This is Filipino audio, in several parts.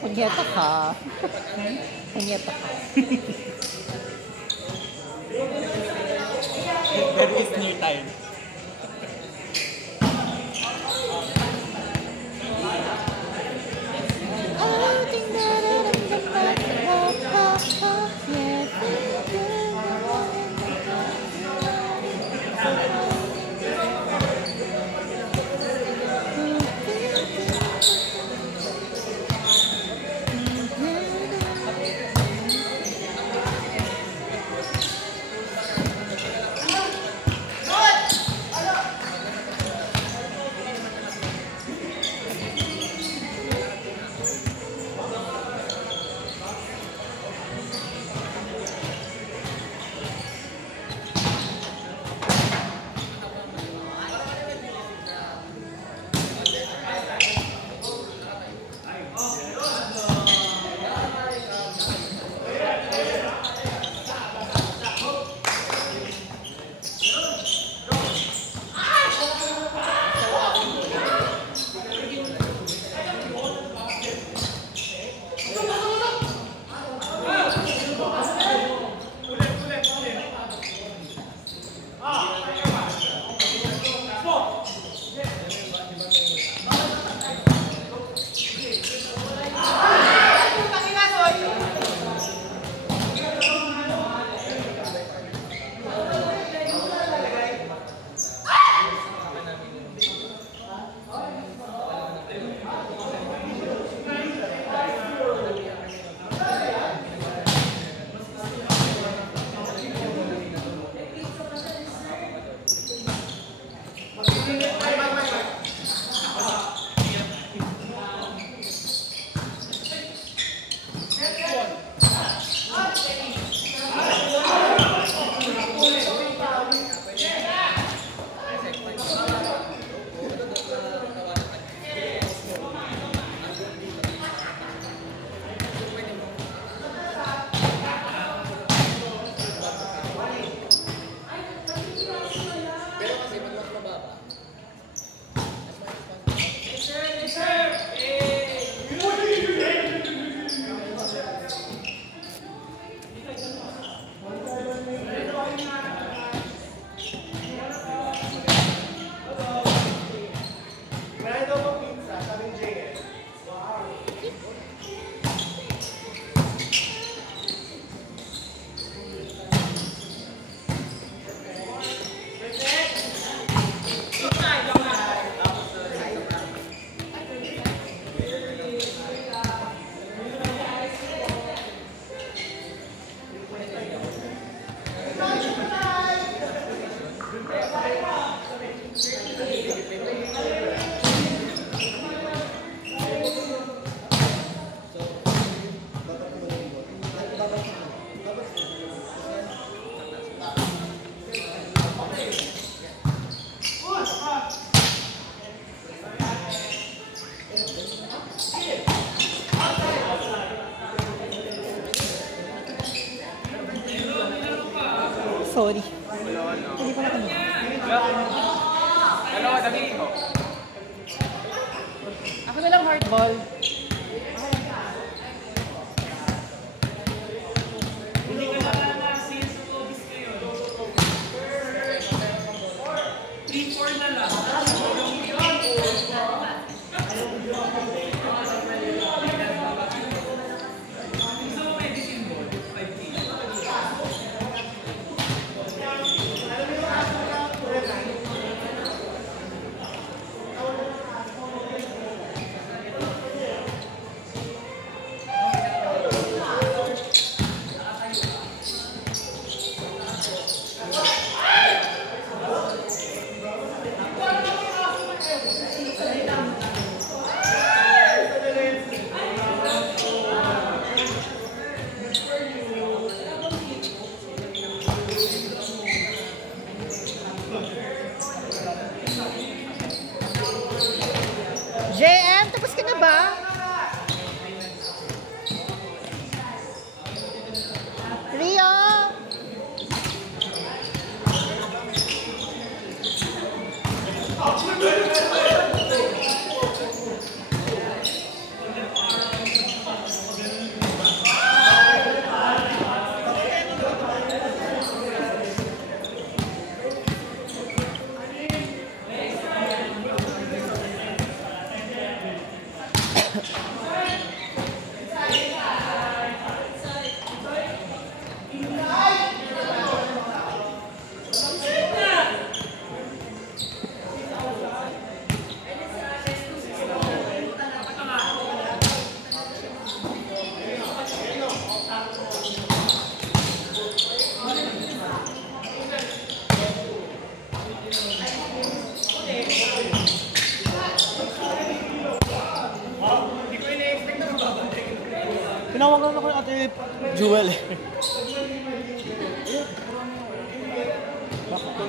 Punyeta ka. Punyeta ka. There is new time. Sorry. Hindi pala kanya. Dalawa, dami ko. Ako na lang hardball. Hindi ka nakalasin sa office ngayon. 3-4 na lang. Gusto mo medicine ball? 5 kg.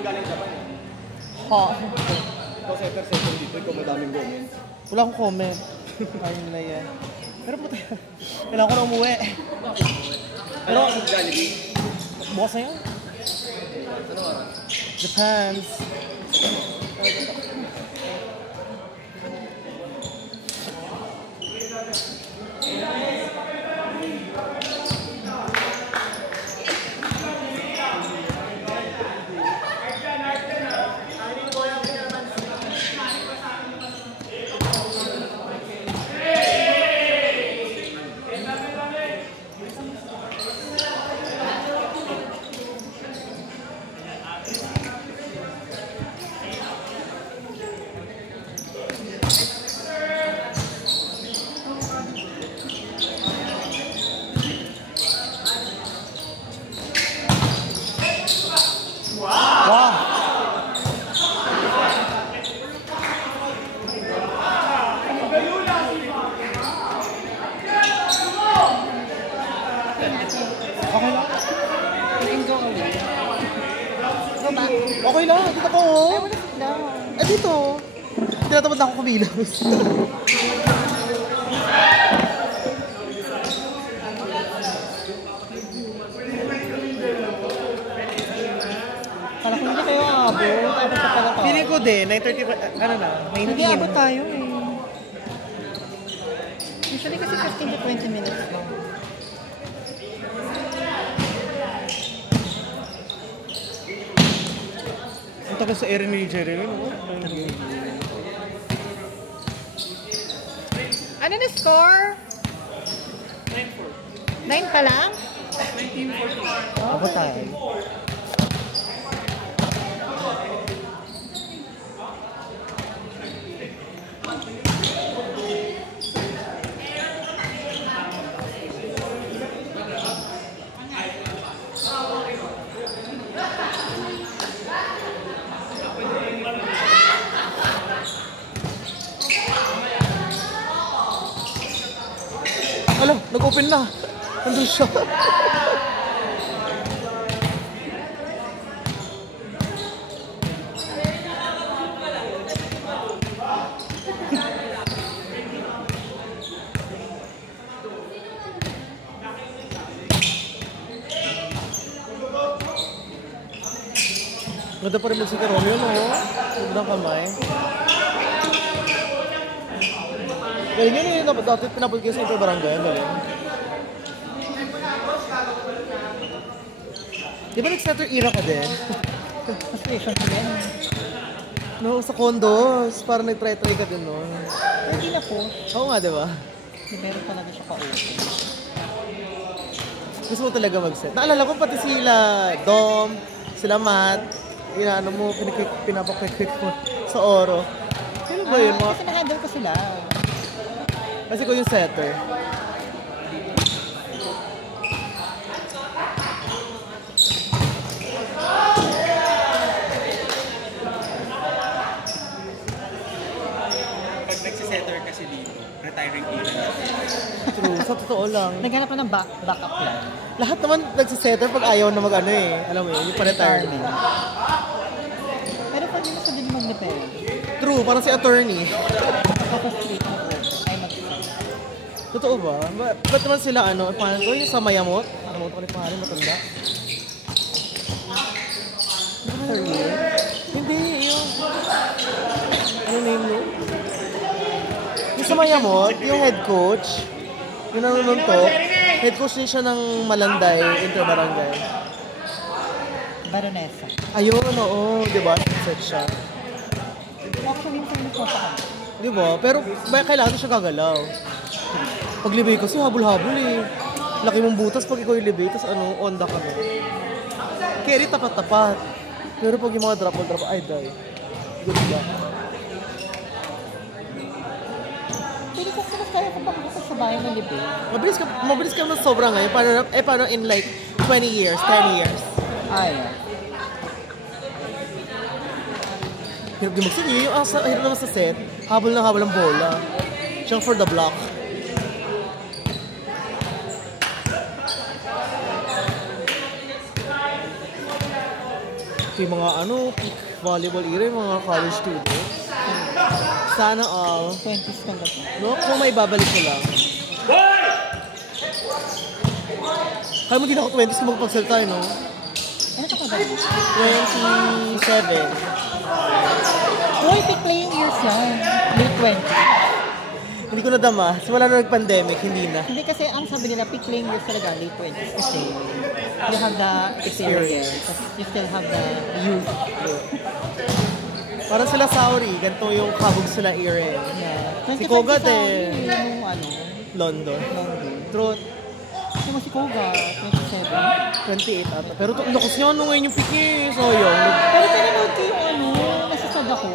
naman galing Japan. Ha? Ikaw setter second dito, ikaw madaming comment. Wala akong comment. Ayun nila yan. Pero puta, kailangan ko na umuwi. Ano ang Jollibee? Bukas na yun. Ano oras? Depends. Okay lang. Enjoy ulit. Go back. Okay lang. Dito ko. Ay, wala lang. Eh, dito. Tinatamad na ako kumilos. Kala ko hindi kayo aabot. Abot pa pala tayo. Feeling ko din, 9:30 pa, ano na, 19. Hindi abot tayo eh. Usually kasi 15 to 20 minutes lang. Ang tagal sa area ni Jerry, no? Ano na score? 9 pa lang? Abot tayo. Alam, nag-open na. Nandun siya. Ganda pa rin si Romeo, no? Ganda kamay. Galing yun eh, dati pinapod kayo sa Interbarangay, galing. Di ba nag-center era ka din? Station ko din. No, sa condos, parang nag-try-try ka din noon. Hindi na po. Oo nga, di ba? Hindi meron talaga siya ka-open. Gusto mo talaga mag-set. Naalala ko pati sila Dom, sila Matt, inaano mo, pinapakwik mo sa Oro. Sino ba yun? Kasi na-handle ko sila. Kasi ko yung setter. Pag nagsisetter kasi dito, retiring era. True, sa totoo lang. Naghanap na ng backup plan. Lahat naman nagsisetter pag ayaw na mag-ano eh. Alam mo yun, yung pa-retirement. Pero pwede mo sa din mag-depend. True, parang si attorney. Tapos straight na po. Ay mag-straight. Totoo ba? Ba't naman sila ano? Paano ko yung sa Mayamot? Nakalimutan ko yung pangalan, matanda. Career. Hindi, yung... Ano name mo? Yung sa Mayamot, yung head coach, yung nanununtok, head coach din siya ng Malanday, Interbarangay. Baronesa. Ayun, oo, di ba? Set siya. Actually, yung sa sa kanya. Di ba? Pero kailangan siya gagalaw. Pag libay kasi habol-habol eh. Laki mong butas pag ikaw yung libay, tapos ano, onda ka na. Carry tapat-tapat. Pero pag yung mga drop, ay die. Good ba? Pwede ko mas kaya kung pagbukas sa bahay ng libre. Mabilis ka na sobra ngayon. Paano in like 20 years, 10 years? Ay. Hirap din magsige. Yung hirap naman sa set, habol ng bola. Siyang for the block. Ito yung mga peak volleyball era, yung mga college students. Sana all. 20s ka na. No, kung may babalik ko lang. Kaya mo din ako 20s kung magpagsalita, no? Ano ka pa ba? 27. Uy, pick playing years yan. Late 20. Hindi ko nadama. Simula na nag-pandemic, hindi na. Hindi kasi ang sabi nila, pick playing years talaga, late 20s kasi you have the experience. You still have the youth. Parang sila Sauri, ganito yung kabog sila era. Yeah. Si Koga 25 din. Yung London. London. Truth. Yung si Koga, 27. 28 ata. Pero lakas niya, ngayon yung pick eh. Sayang. Pero pinanood ko yung nasasad ako.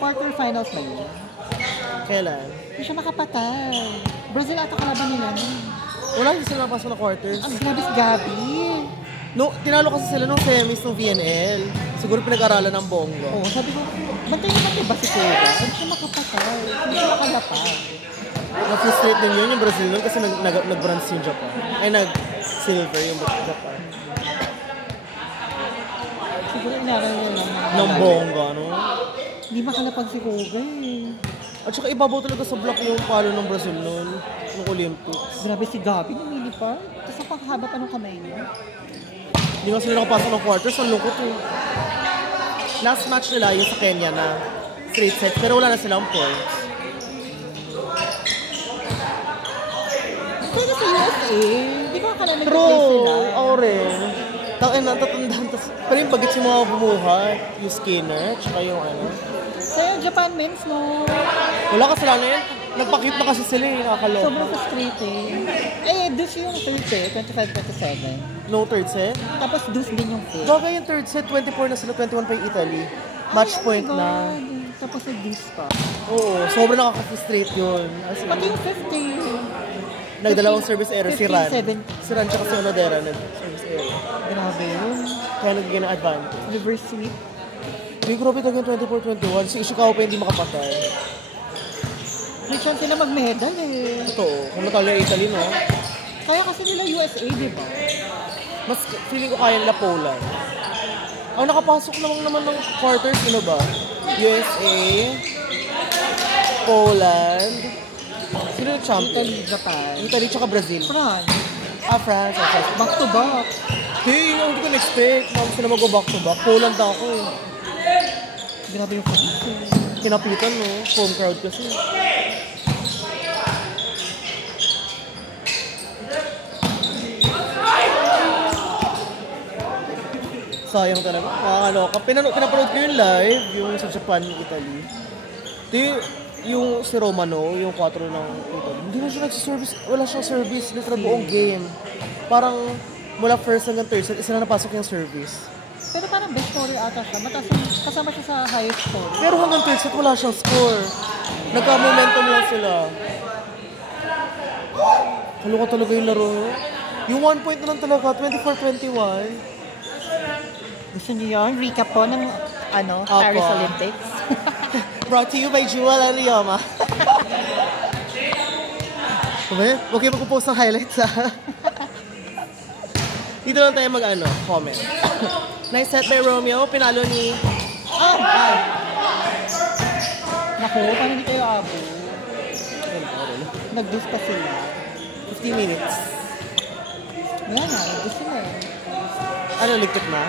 Quarterfinals ba yun? Kailan? Hindi siya makapatay. Brazil ata kalaban nila. Wala hindi sila napasok na quarters. Ang grabe si Gabi. No, tinalo kasi sila nung semis ng VNL. Siguro pinag-aralan ng bongo. Oo, sabi ko, bantay ba si Koga? Hindi siya makapatay. Hindi siya makalapag. Na-frustrate din yun yung Brazil nun kasi nag-bronze yung Japan. Ay, nag-silver yung Japan. Siguro inaral nila lang. Ng bongo, ano? Hindi makalapag si Koga eh. At saka ibabaw talaga sa block yung palo ng Brazil nun. Nung Olympics. Grabe si Gabi, namili pa. Tapos ang panghaba pa ng kamay niya. Hindi nga sila nakapasok ng quarters. Ang lungkot eh. Last match nila yung sa Kenya na straight set. Pero wala na silang points. Kaya sa USA, di ba akala nag-play True. sila? Ako rin. Tangin na, tatandaan. Pero yung bagets yung mga bumuhat. Yung Skinner. Tsaka yung ano. Sa Japan men's, no? Wala kasalanan yun. Nagpakit na kasi sila eh. Nakakaloka. Sobrang frustrating. Dus yung third set, 25-27. No third set. Tapos dus din yung fifth. Gaga yung third set. 24 na sila. 21 pa yung Italy. Match point Oh my na. God. Tapos dus pa. Oo. Sobrang nakaka-frustrate yun. As in, Pati yung 50. nagdalawang service error si Ran. 15-7. Si Ran tsaka si Onodera nag-service error. Grabe yun. Kaya nagiging ng advantage. Reverse sweep. Hindi, grabe talaga yung 24-21. Si Ishikawa pa hindi makapatay. May chance sila mag-medal eh. Totoo. Kung natalo yung Italy, no? Kaya kasi nila USA, di ba? Mas feeling ko kaya nila Poland. Ang nakapasok naman ng quarters, ano ba? USA, Poland, sino yung champion? Italy, Japan. Italy tsaka Brazil. France. France. Back to back. Hindi, hindi ko na-expect. Bakit sila mag-back to back? Poland ako eh. Grabe yung fans eh. Kinapitan, no? Home crowd kasi. Sayang talaga. Nakakaloka. Pinapanood ko yung live, yung sa Japan, Italy. Yung si Romano, yung 4 ng Italy. Hindi na siya nagsiservice. Wala siyang service. Literal buong game. Parang mula first hanggang third set, isa na napasok yung service. Pero parang best scorer ata siya. Mataas yung kasama siya sa highest score. Pero hanggang third set, wala siyang score. Nagka-momentum lang sila. Kaluka talaga yung laro. Yung 1 point na lang talaga, 24-21. Gusto niyo yun? Recap po ng Apo. Paris Olympics. Brought to you by Jewel Arioma. Okay, huwag kayo magpo-post ng highlights ha. Dito lang tayo comment. Nice set by Romeo, pinalo ni... Ay! Naku, paano hindi kayo abo? Nag-dus pa sila. 15 minutes. Wala na, nag-dus sila eh. Ano, ligpit na?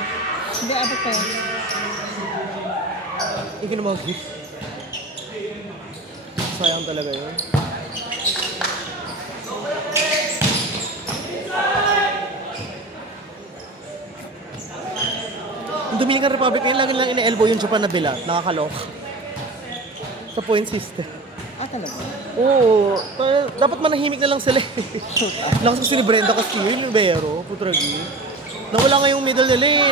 Hindi, abot pa yun. Hindi ko na mag-gift. Sayang talaga yun. Yung Dominican Republic ngayon, lagi lang ina-elbow yung Japan na bilat. Nakakaloka. Sa point system. Talaga? Oo. Dapat manahimik na lang sila. Lakas kasi ni Brenda Castillo, yung libero, Putragi. Nawala nga yung middle nila eh.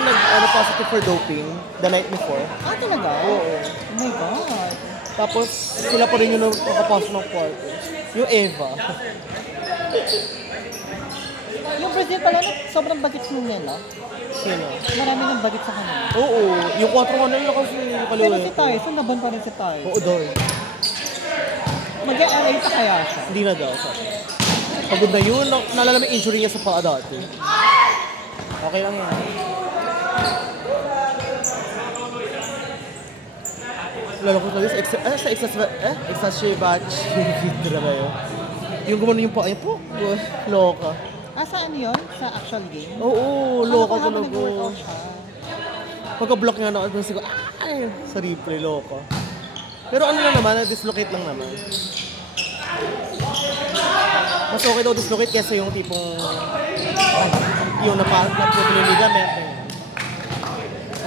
Positive for doping the night before. Talaga? Oo. Oh my God. Tapos sila pa rin yung nakapasok ng quarters. Yung Eva. Yung Brazil pala, sobrang bagets nung nila. Sino? Marami ng bagets sa kanila. Oo. Yung 4-1 nila kasi yung Pero kaliwet. si Tyson, laban pa rin si Tyson. Oo daw. Mag-LA pa kaya siya? Hindi na daw. Sabi. Pagod na yun. Naalala mo yung injury niya sa paa dati. Okay lang yan. Lalo ko talaga sa Exashibatch Hidra ba yun? Yung gumano yung pa, ayun po, loka. Ah, saan yun? Sa actual game? Oo, loka Habang talaga. nag-workout siya. Pagka-block nga na, doon siguro, ay, sa replay, loka. Pero ano lang naman, dislocate lang naman. Mas okay daw dislocate kesa yung tipong, yung napapagod yung ligament.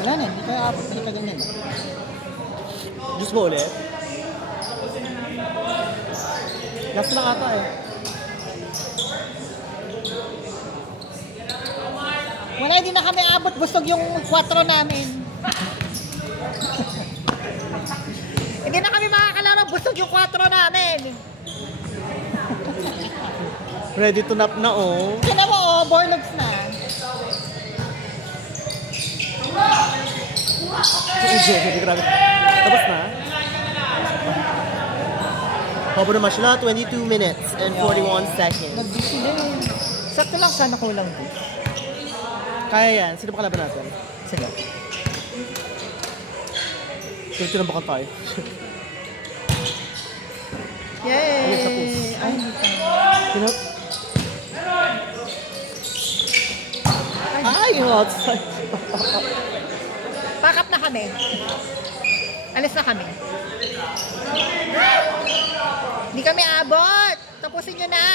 Wala na, hindi ka abot, hindi ka ganyan. Diyos mo ulit. Last lang ata eh. Wala, hindi na kami abot. Busog yung 4 namin. Hindi na kami makakalaro. Busog yung 4 namin. Ready to nap na oh. Kina mo, oh, borlogs na. Grabe. Tapos na. Pabo naman sila, 22 minutes and 41 seconds. Nag-busy din. Sakto lang sana kulang din. Kaya yan. Sino ba kalaban natin? Sige. Pero tinambakan tayo. Yay! Ayun, tapos. Ay, hindi pa. Ay, outside. Pack up na kami. Alis na kami. Hindi kami abot. Tapusin nyo na.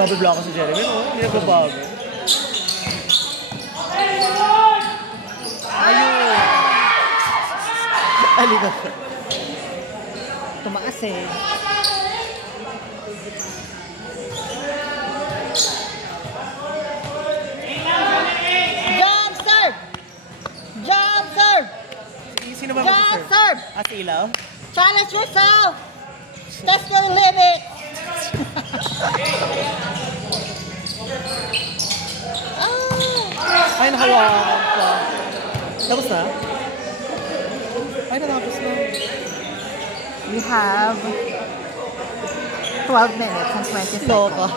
Grabe block ko si Jeremy, no? Hindi nagbabago. Ayun. Alika. Tumaas eh. Jump serve! Jump serve! Sino ba Jump mag-serve? serve! Ah, si Ilaw? Challenge yourself! Test your limit! Ay, nakawakan pa. Tapos na? Ay, natapos na. We have 12 minutes and 20 seconds. Loka.